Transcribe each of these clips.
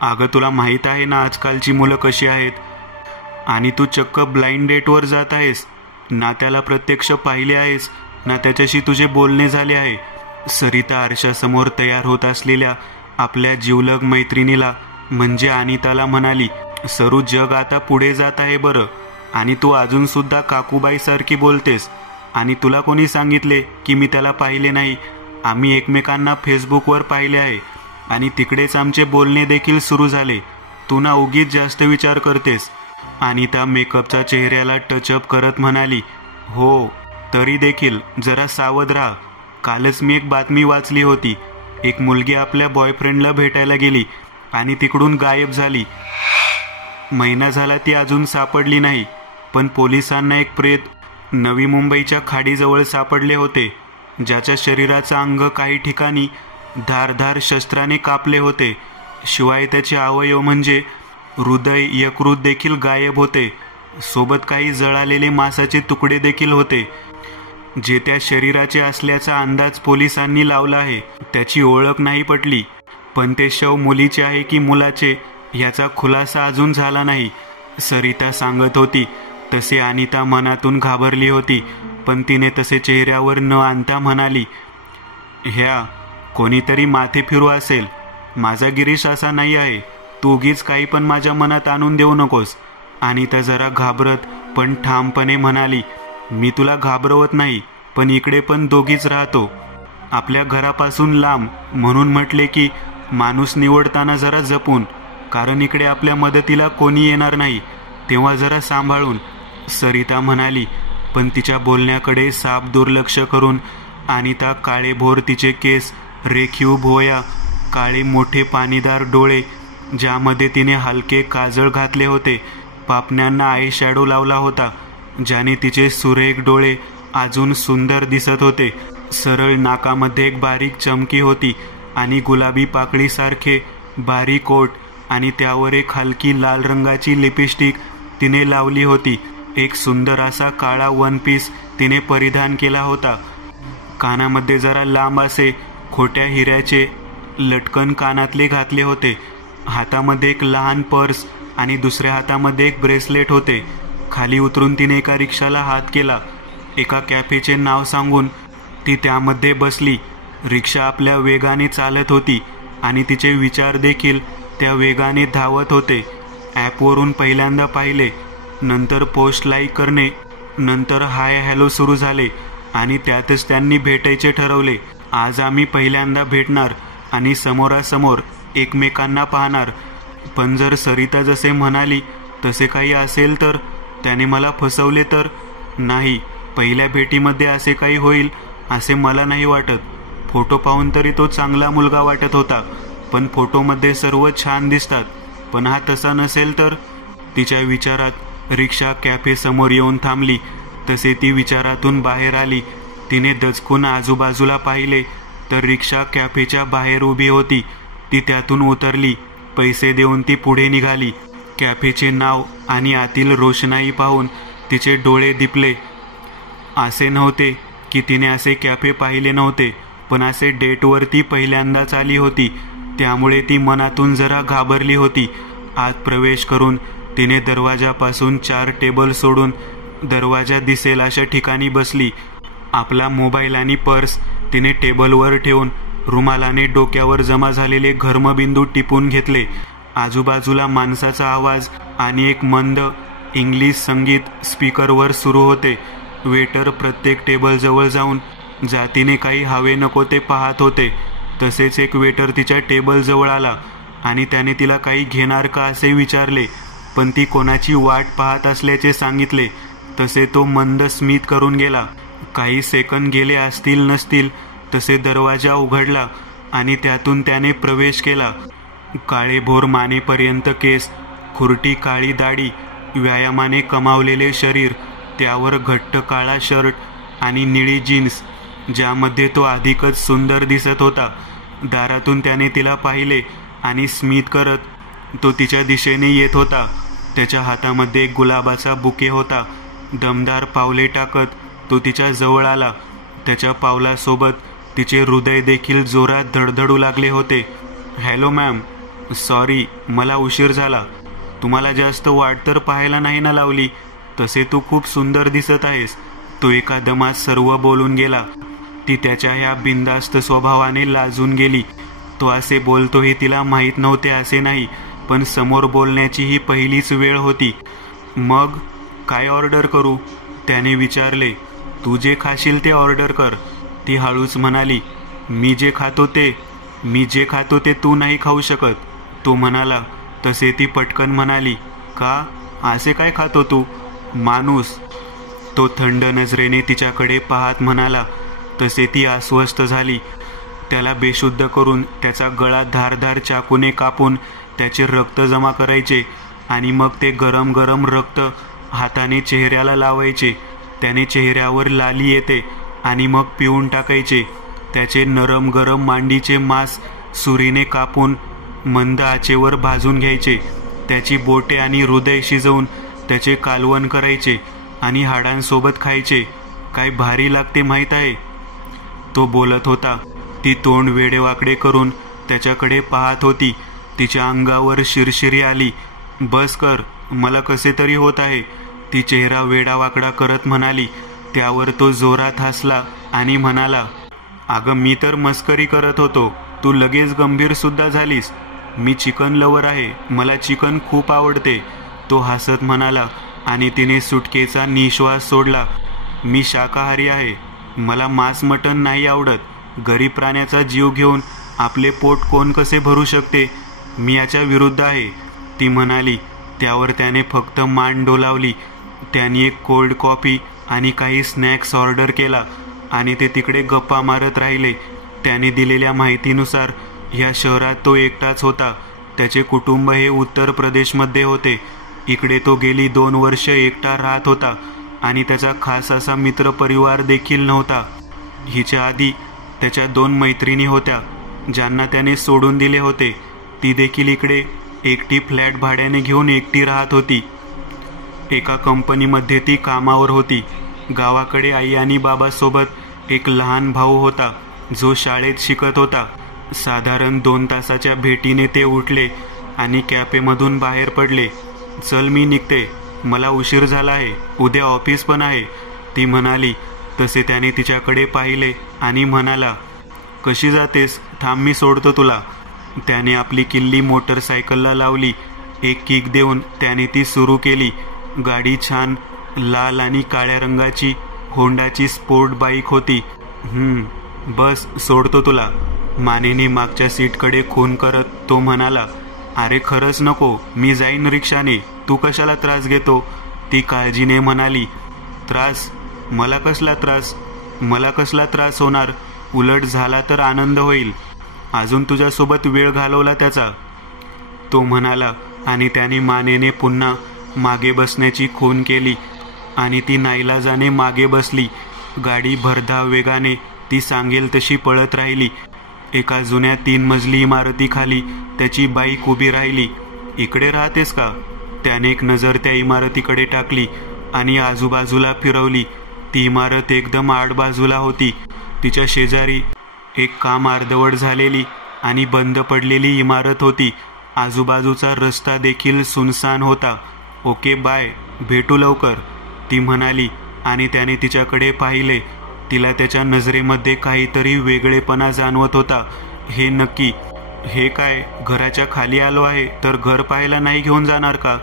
अगं तुला माहीत आहे ना आजकालची मुलं कशी आहेत. आणि तू चक्क ब्लाइंड डेटवर जात आहेस. ना त्याला प्रत्यक्ष पाहिले आहेस ना त्याच्याशी तुझे बोलणे झाले आहे. सरिता आरशासमोर तयार होत असलेल्या आपल्या जिवलग मैत्रिणीला म्हणजे अनिताला म्हणाली, सरू जग आता पुढे जात आहे बरं. आणि तू अजून सुद्धा काकूबाई सारखी बोलतेस. आणि तुला कोणी सांगितले की मी त्याला पाहिले नाही. आम्ही एकमेकांना फेसबुकवर पाहिले आहे आणि तिकडेच आमचे बोलणे देखील सुरू झाले. तू ना उगीच जास्त विचार करतेस. अनिता मेकअपचा चेहऱ्याला टचअप करत म्हणाली, हो तरी देखील जरा सावध राहा. कालच मी एक बातमी वाचली होती. एक मुलगी आपल्या बॉयफ्रेंडला भेटायला गेली आणि तिकडून गायब झाली. महिना झाला ती अजून सापडली नाही. पण पोलिसांना एक प्रेत नवी मुंबईच्या खाडीजवळ सापडले होते, ज्याच्या शरीराचं अंग काही ठिकाणी धारधार शस्त्राने कापले होते. शिवाय त्याचे अवयव म्हणजे हृदय, यकृत देखील गायब होते. सोबत काही जळालेले मांसाचे तुकडे देखील होते, जे त्या शरीराचे असल्याचा अंदाज पोलिसांनी लावला आहे. त्याची ओळख नाही पटली, पण ते शव मुलीचे आहे की मुलाचे याचा खुलासा अजून झाला नाही. सरिता सांगत होती तसे अनिता मनातून घाबरली होती, पण तिने तसे चेहऱ्यावर न आणता म्हणाली, ह्या कोणीतरी माथे फिरू असेल. माझा गिरीश असा नाही आहे. तू उगीच काही पण माझ्या मनात आणून देऊ नकोस. अनिता जरा घाबरत पण ठामपणे म्हणाली, मी तुला घाबरवत नाही, पण इकडे पण दोघीच राहतो. आपल्या घरापासून लांब म्हणून म्हटले की माणूस निवडताना जरा जपून, कारण इकडे आपल्या मदतीला कोणी येणार नाही, तेव्हा जरा सांभाळून, सरिता म्हणाली. पण तिच्या बोलण्याकडे साफ दुर्लक्ष करून अनिता काळेभोर तिचे केस, रेखीव भुवया, काळे मोठे पाणीदार डोळे ज्यामध्ये तिने हलके काजळ घातले होते, पापण्यांना आय शॅडो लावला होता, ज्याने तिचे सुरेख डोळे अजून सुंदर दिसत होते. सरळ नाकामध्ये एक बारीक चमकी होती आणि गुलाबी पाकळीसारखे बारीक ओठ आणि त्यावर एक हलकी लाल रंगाची लिपस्टिक तिने लावली होती. एक सुंदर असा काळा वन पीस तिने परिधान केला होता. कानामध्ये जरा लांब असे खोट्या हिऱ्याचे लटकन कानातले घातले होते. हातामध्ये एक लहान पर्स आणि दुसऱ्या हातामध्ये एक ब्रेसलेट होते. खाली उतरून तिने एका रिक्षाला हात केला. एका कॅफेचे नाव सांगून ती त्यामध्ये बसली. रिक्षा आपल्या वेगाने चालत होती आणि तिचे विचार देखील त्या वेगाने धावत होते. ॲपवरून पहिल्यांदा पाहिले, नंतर पोस्ट लाईक करणे, नंतर हाय हॅलो सुरू झाले आणि त्यातच त्यांनी भेटायचे ठरवले. आज आम्ही पहिल्यांदा भेटणार आणि समोरासमोर एकमेकांना पाहणार. पण जर सरिता जसे म्हणाली तसे काही असेल तर त्याने मला फसवले तर? नाही, पहिल्या भेटीमध्ये असे काही होईल असे मला नाही वाटत. फोटो पाहून तरी तो चांगला मुलगा वाटत होता, पण फोटोमध्ये सर्व छान दिसतात. पण हा तसा नसेल तर? तिच्या विचारात रिक्षा कॅफेसमोर येऊन थांबली. तसे ती विचारातून बाहेर आली. तिने दचकून आजूबाजूला पाहिले तर रिक्षा कॅफेच्या बाहेर उभी होती. ती त्यातून उतरली. पैसे देऊन ती पुढे निघाली. कॅफेचे नाव आणि आतील रोषणाई पाहून तिचे डोळे दिपले. असे नव्हते की तिने असे कॅफे पाहिले नव्हते, पण असे डेटवरती पहिल्यांदाच आली होती, त्यामुळे ती मनातून जरा घाबरली होती. आत प्रवेश करून तिने दरवाजापासून 4 टेबल सोडून दरवाजा दिसेल अशा ठिकाणी बसली. आपला मोबाईल आणि पर्स तिने टेबलवर ठेवून रुमालाने डोक्यावर जमा झालेले घर्मबिंदू टिपून घेतले. आजूबाजूला माणसाचा आवाज आणि एक मंद इंग्लिश संगीत स्पीकरवर सुरू होते. वेटर प्रत्येक टेबलजवळ जाऊन जातीने काही हवे नको ते पाहत होते. तसेच एक वेटर तिच्या टेबलजवळ आला आणि त्याने तिला काही घेणार का असे विचारले, पण ती कोणाची वाट पाहत असल्याचे सांगितले. तसे तो मंद स्मित करून गेला. काही सेकंद गेले असतील नसतील तसे दरवाजा उघडला आणि त्यातून त्याने प्रवेश केला. काळेभोर मानेपर्यंत केस, खुरटी काळी दाढी, व्यायामाने कमावलेले शरीर, त्यावर घट्ट काळा शर्ट आणि निळी जीन्स, ज्यामध्ये तो अधिकच सुंदर दिसत होता. दारातून त्याने तिला पाहिले आणि स्मित करत तो तिच्या दिशेने येत होता. त्याच्या हातामध्ये एक गुलाबाचा बुके होता. दमदार पावले टाकत तो तिच्या जवळ आला. त्याच्या पावलासोबत तिचे हृदय देखील जोरात धडधडू लागले होते. हॅलो मॅम, सॉरी, मला उशीर झाला. तुम्हाला जास्त वाट तर पाहायला नाही ना लावली. तसे तू खूप सुंदर दिसत आहेस. तो एका दमात सर्व बोलून गेला. ती त्याच्या ह्या बिनधास्त स्वभावाने लाजून गेली. तो असे बोलतो हे तिला माहीत नव्हते असे नाही, पण समोर बोलण्याची ही पहिलीच वेळ होती. मग काय ऑर्डर करू, त्याने विचारले. तू जे खाशील ते ऑर्डर कर, ती हळूच म्हणाली. मी जे खातो ते तू नाही खाऊ शकत, तो म्हणाला. तसे ती पटकन म्हणाली, का, असे काय खातो तू, माणूस. तो थंड नजरेने तिच्याकडे पाहत म्हणाला. तसे ती अस्वस्थ झाली. त्याला बेशुद्ध करून त्याचा गळा धारधार चाकूने कापून त्याचे रक्त जमा करायचे आणि मग ते गरम गरम रक्त हाताने चेहऱ्याला लावायचे. त्याने चेहऱ्यावर लाली येते आणि मग पिऊन टाकायचे. त्याचे नरम गरम मांडीचे मांस सुरीने कापून मंद आचेवर भाजून घ्यायचे. त्याची बोटे आणि हृदय शिजवून त्याचे कालवण करायचे आणि हाडांसोबत खायचे. काय भारी लागते माहीत आहे, तो बोलत होता. ती तोंड वेडेवाकडे करून त्याच्याकडे पाहत होती. तिच्या अंगावर शिरशिरी आली. बस कर, मला कसे तरी होत आहे, ती चेहरा वेडावाकडा करत म्हणाली. त्यावर तो जोरात हसला आणि म्हणाला, अगं मी तर मस्करी करत होतो, तू लगेच गंभीर सुद्धा झालीस. मी चिकन लवर आहे, मला चिकन खूप आवडते, तो हसत म्हणाला. आणि तिने सुटकेचा निश्वास सोडला. मी शाकाहारी आहे, मला मांस मटण नाही आवडत. गरीब प्राण्याचा जीव घेऊन आपले पोट कोण कसे भरू शकते, मी याच्या विरुद्ध आहे, ती म्हणाली. त्यावर त्याने फक्त मान डोलावली. त्याने एक कोल्ड कॉफी आणि काही स्नॅक्स ऑर्डर केला आणि ते तिकडे गप्पा मारत राहिले. त्याने दिलेल्या माहितीनुसार ह्या शहरात तो एकटाच होता. त्याचे कुटुंब हे उत्तर प्रदेशमध्ये होते. इकडे तो गेली 2 वर्ष एकटा राहत होता आणि त्याचा खास असा मित्र परिवार देखील नव्हता. हिच्या आधी त्याच्या 2 मैत्रिणी होत्या ज्यांना त्याने सोडून दिले होते. ती देखील इकडे एकटी फ्लॅट भाड्याने घेऊन एकटी राहत होती. एका कंपनीमध्ये ती कामावर होती. गावाकडे आई आणि बाबासोबत एक लहान भाऊ होता जो शाळेत शिकत होता. साधारण 2 तासाच्या भेटीने ते उठले आणि कॅफेमधून बाहेर पडले. चल मी निघते, मला उशीर झाला आहे, उद्या ऑफिस पण आहे, ती म्हणाली. तसे त्याने तिच्याकडे पाहिले आणि म्हणाला, कशी जातेस, थांब मी सोडतो तुला. त्याने आपली किल्ली मोटरसायकलला लावली. एक किक देऊन त्याने ती सुरू केली. गाडी छान लाल आणि काळ्या रंगाची होंडाची स्पोर्ट बाईक होती. बस सोडतो तुला, मानेने मागच्या सीटकडे खून करत तो म्हणाला. अरे खरंच नको, मी जाईन रिक्षाने, तू कशाला त्रास घेतो, ती काळजीने म्हणाली. त्रास, मला कसला त्रास होणार, उलट झाला तर आनंद होईल, अजून तुझ्यासोबत वेळ घालवला त्याचा, तो म्हणाला. आणि त्याने मानेने पुन्हा मागे बसण्याची खून केली आणि ती नाईलाजाने मागे बसली. गाडी भरधाव वेगाने ती सांगेल तशी पळत राहिली. एका जुन्या 3 मजली इमारतीखाली त्याची बाईक उभी राहिली. इकडे राहतेस का, त्याने एक नजर त्या इमारतीकडे टाकली आणि आजूबाजूला फिरवली. ती इमारत एकदम आडबाजूला होती. तिच्या शेजारी एक काम अर्धवट झालेली आणि बंद पडलेली इमारत होती. आजूबाजूचा रस्ता देखील सुनसान होता. ओके बाय, भेटू लवकर, ती म्हणाली. आणि त्याने तिच्याकडे पाहिले. तिला त्याच्या नजरेमध्ये काहीतरी वेगळेपणा जाणवत होता. हे नक्की, हे काय, घराच्या खाली आलो आहे तर घर पाहायला नाही घेऊन जाणार का,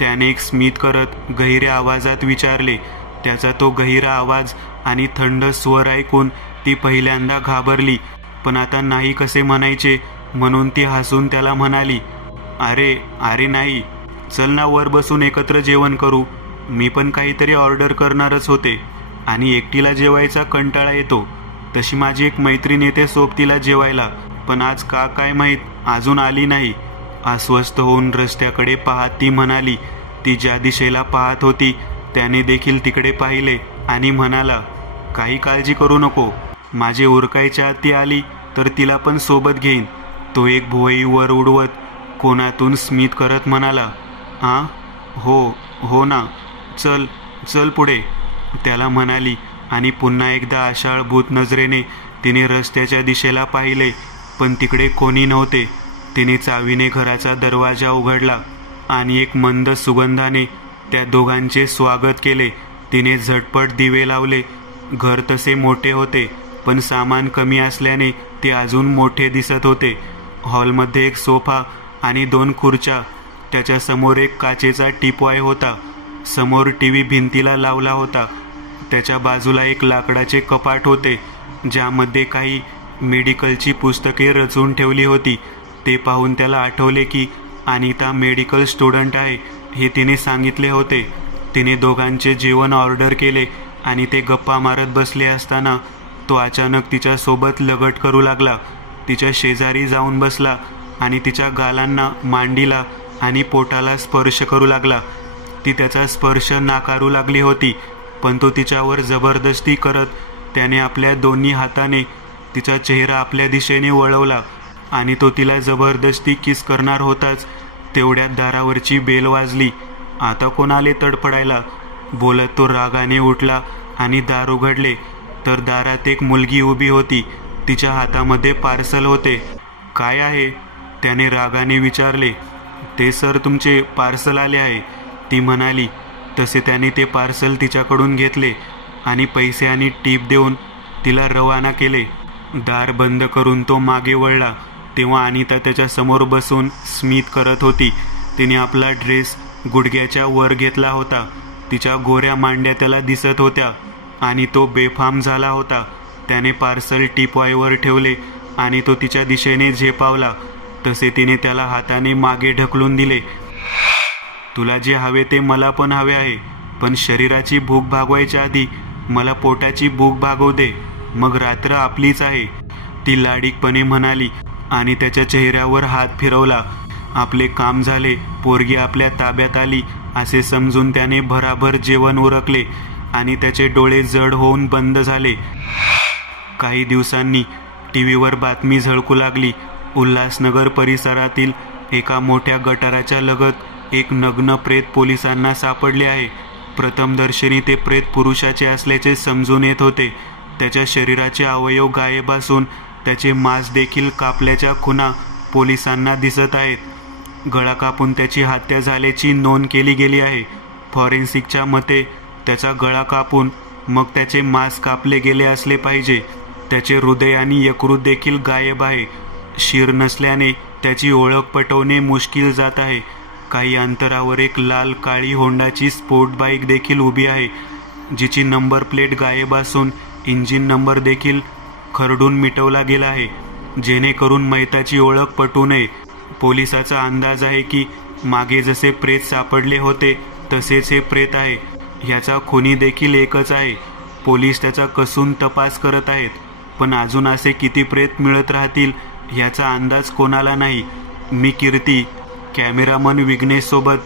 त्याने एक स्मित करत गहिऱ्या आवाजात विचारले. त्याचा तो गहिरा आवाज आणि थंड स्वर ऐकून ती पहिल्यांदा घाबरली, पण आता नाही कसे म्हणायचे म्हणून ती हसून त्याला म्हणाली, अरे नाही, चल ना वर बसून एकत्र जेवण करू, मी पण काहीतरी ऑर्डर करणारच होते आणि एकटीला जेवायचा कंटाळा येतो. तशी माझी एक मैत्रीण येते सोबतीला जेवायला, पण आज का काय माहीत अजून आली नाही. अस्वस्थ होऊन रस्त्याकडे पाहत ती म्हणाली. ती ज्या दिशेला पाहत होती त्याने देखील तिकडे पाहिले आणि म्हणाला, काही काळजी करू नको, माझे उरकायच्या आत ती आली तर तिला पण सोबत घेईन. तो एक भुवई वर उडवत कोणातून स्मित करत म्हणाला, हो ना, चल पुढे, त्याला म्हणाली. आणि पुन्हा एकदा आशाळभूत नजरेने तिने रस्त्याच्या दिशेला पाहिले, पण तिकडे कोणी नव्हते. तिने चावीने घराचा दरवाजा उघडला आणि एक मंद सुगंधाने त्या दोघांचे स्वागत केले. तिने झटपट दिवे लावले. घर तसे मोठे होते, पण सामान कमी असल्याने ते अजून मोठे दिसत होते. हॉलमध्ये एक सोफा आणि 2 खुर्च्या. त्याच्या समोर एक काचेचा टीपॉय होता. समोर टीव्ही भिंतीला लावला होता. त्याच्या बाजूला एक लाकडाचे कपाट होते, ज्यामध्ये काही मेडिकलची पुस्तके रचून ठेवली होती. ते पाहून त्याला आठवले की अनिता मेडिकल स्टुडंट आहे हे तिने सांगितले होते. तिने दोघांचे जेवण ऑर्डर केले आणि ते गप्पा मारत बसले असताना तो अचानक तिच्यासोबत लगट करू लागला. तिच्या शेजारी जाऊन बसला आणि तिच्या गालांना, मांडीला आणि पोटाला स्पर्श करू लागला. ती त्याचा स्पर्श नाकारू लागली होती, पण तो तिच्यावर जबरदस्ती करत त्याने आपल्या दोन्ही हाताने तिचा चेहरा आपल्या दिशेने वळवला आणि तो तिला जबरदस्ती किस करणार होताच तेवढ्यात दारावरची बेल वाजली. आता कोण आले तडफडायला, बोलत तो रागाने उठला आणि दार उघडले तर दारात एक मुलगी उभी होती. तिच्या हातामध्ये पार्सल होते. काय आहे, त्याने रागाने विचारले. ते सर, तुमचे पार्सल आले आहे, ती म्हणाली. तसे त्याने ते पार्सल तिच्याकडून घेतले आणि पैसे आणि टीप देऊन तिला रवाना केले. दार बंद करून तो मागे वळला तेव्हा अनिता त्याच्या समोर बसून स्मित करत होती. तिने आपला ड्रेस गुडघ्याच्या वर घेतला होता. तिच्या गोऱ्या मांड्या त्याला दिसत होत्या आणि तो बेफाम झाला होता. त्याने पार्सल टीपॉयवर ठेवले आणि तो तिच्या दिशेने झेपावला. तसे तिने त्याला हाताने मागे ढकलून दिले. तुला जे हवे ते मला पण हवे आहे, पण शरीराची भूक भागवायच्या आधी मला पोटाची भूक भागवू दे, मग रात्र आपलीच आहे, ती लाडीकपणे म्हणाली आणि त्याच्या चेहऱ्यावर हात फिरवला. आपले काम झाले, पोरगी आपल्या ताब्यात आली असे समजून त्याने भराभर जेवण उरकले आणि त्याचे डोळे जड होऊन बंद झाले. काही दिवसांनी टीव्हीवर बातमी झळकू लागली. उल्हासनगर परिसरातील एका मोठ्या गटाराच्या लगत एक नग्न प्रेत पोलिसांना सापडले आहे. प्रथमदर्शनी ते प्रेत पुरुषाचे असल्याचे समजून येत होते. त्याच्या शरीराचे अवयव गायब असून त्याचे मांस देखील कापल्याच्या खुणा पोलिसांना दिसत आहेत. गळा कापून त्याची हत्या झाल्याची नोंद केली गेली आहे. फॉरेन्सिकच्या मते त्याचा गळा कापून मग त्याचे मांस कापले गेले असले पाहिजे. त्याचे हृदय आणि यकृत देखील गायब आहे. शिर नसल्याने त्याची ओळख पटवणे मुश्किल जात आहे. काही अंतरावर एक लाल काळी होंडाची स्पोर्ट बाईक देखील उभी आहे, जिची नंबर प्लेट गायब असून इंजिन नंबर देखील खरडून मिटवला गेला आहे, जेणेकरून मैताची ओळख पटू नये. पोलिसाचा अंदाज आहे की मागे जसे प्रेत सापडले होते तसेच हे प्रेत आहे. ह्याचा खुनी देखील एकच आहे. पोलीस त्याचा कसून तपास करत आहेत, पण अजून असे किती प्रेत मिळत राहतील ह्याचा अंदाज कोणाला नाही. मी कीर्ती, कॅमेरामन विघ्नेशसोबत,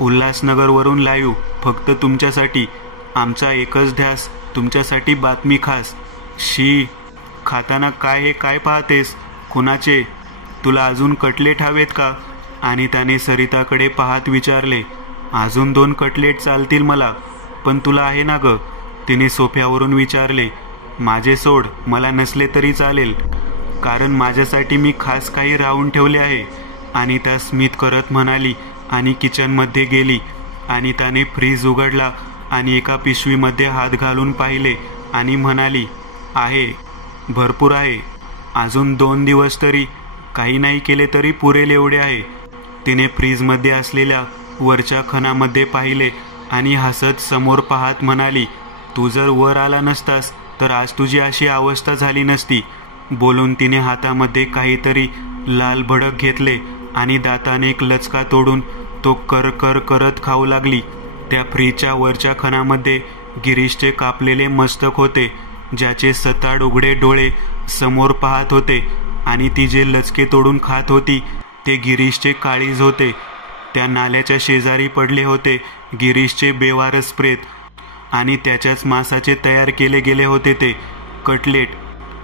उल्हासनगरवरून लाईव्ह, फक्त तुमच्यासाठी. आमचा एकच ध्यास, तुमच्यासाठी बातमी खास. शी, खाताना काय पाहतेस? कुणाचे? तुला अजून कटलेट हवेत का? आणि त्याने सरिताकडे पाहत विचारले. अजून 2 कटलेट चालतील मला, पण तुला आहे ना ग? तिने सोफ्यावरून विचारले. माझे सोड, मला नसले तरी चालेल, कारण माझ्यासाठी मी खास काही राहून ठेवले आहे. आणि त्या स्मित करत म्हणाली आणि किचनमध्ये गेली. आणि त्याने फ्रीज उघडला आणि एका पिशवीमध्ये हात घालून पाहिले आणि म्हणाली, आहे, भरपूर आहे. अजून 2 दिवस तरी, काही नाही केले तरी पुरेल एवढे आहे. तिने फ्रीजमध्ये असलेल्या वरच्या खणामध्ये पाहिले आणि हसत समोर पाहत म्हणाली, तू जर वर आला नसतास तर आज तुझी अशी अवस्था झाली नसती. बोलून तिने हातामध्ये काहीतरी लाल भडक घेतले आणि दाताने एक लचका तोडून तो कर करत खाऊ लागली. त्या फ्रीजच्या वरच्या खणामध्ये गिरीशचे कापलेले मस्तक होते, ज्याचे सताड उघडे डोळे समोर पाहत होते. आणि ती जे लचके तोडून खात होती ते गिरीशचे काळीज होते. त्या नाल्याच्या शेजारी पडले होते गिरीशचे बेवारस प्रेत आणि त्याच्याच मांसाचे तयार केले गेले होते ते कटलेट,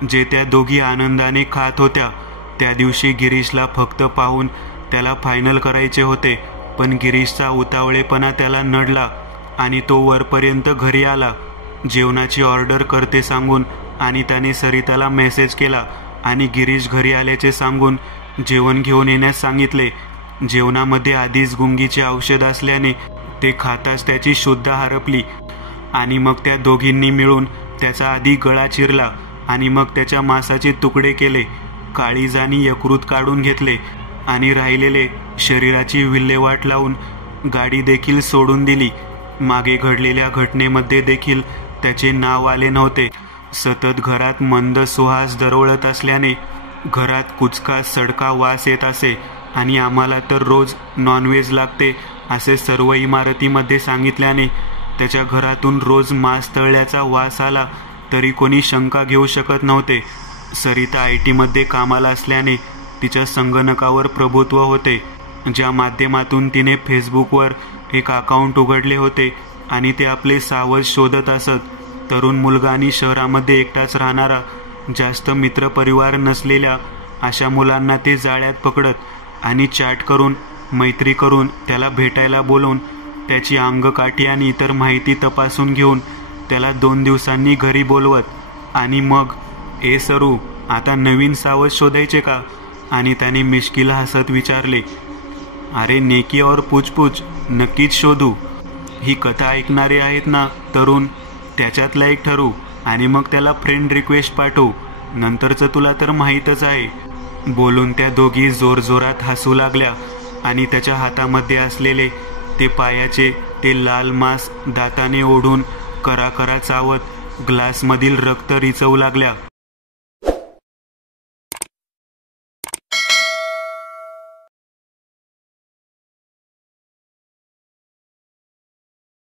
जे त्या दोघी आनंदाने खात होत्या. त्या दिवशी गिरीशला फक्त पाहून त्याला फायनल करायचे होते, पण गिरीशचा उतावळेपणा त्याला नडला आणि तो वरपर्यंत घरी आला. जेवणाची ऑर्डर करते सांगून आणि त्याने सरिताला मेसेज केला आणि गिरीश घरी आल्याचे सांगून जेवण घेऊन येण्यास सांगितले. जेवणामध्ये आधीच गुंगीचे औषध असल्याने ते खाताच त्याची शुद्ध हरपली आणि मग त्या दोघींनी मिळून त्याचा आधी गळा चिरला आणि मग त्याच्या मांसाचे तुकडे केले, काळीज आणि यकृत काढून घेतले आणि राहिलेले शरीराची विल्हेवाट लावून गाडी देखील सोडून दिली. मागे घडलेल्या घटनेमध्ये देखील त्याचे नाव आले नव्हते. सतत घरात मंद सुवास दरवळत असल्याने घरात कुचका सडका वास येत असे आणि आम्हाला तर रोज नॉनव्हेज लागते असे सर्व इमारतीमध्ये सांगितल्याने त्याच्या घरातून रोज मांस तळल्याचा वास आला तरी कोणी शंका घेऊ शकत नव्हते. सरिता IT मध्ये कामाला असल्याने तिच्या संगणकावर प्रभुत्व होते, ज्या माध्यमातून तिने फेसबुकवर एक अकाउंट उघडले होते आणि ते आपले सावज शोधत असत. तरुण मुलगा आणि शहरामध्ये एकटाच राहणारा, जास्त मित्रपरिवार नसलेल्या अशा मुलांना ते जाळ्यात पकडत आणि चॅट करून मैत्री करून त्याला भेटायला बोलवून त्याची अंगकाठी आणि इतर माहिती तपासून घेऊन त्याला 2 दिवसांनी घरी बोलवत आणि मग ए सरू, आता नवीन सावज शोधायचे का? आणि त्याने मिश्किल हसत विचारले. अरे नेकी और पूछपूछ, नक्कीच शोधू. ही कथा ऐकणारे आहेत ना तरुण, त्याच्यातला एक ठरू आणि मग त्याला फ्रेंड रिक्वेस्ट पाठवू. नंतरचं तुला तर माहीतच आहे. बोलून त्या दोघी जोरजोरात हसू लागल्या आणि त्याच्या हातामध्ये असलेले ते पायाचे ते लाल मांस दाताने ओढून करा चावत ग्लासमधील रक्त रिचवू लागल्या.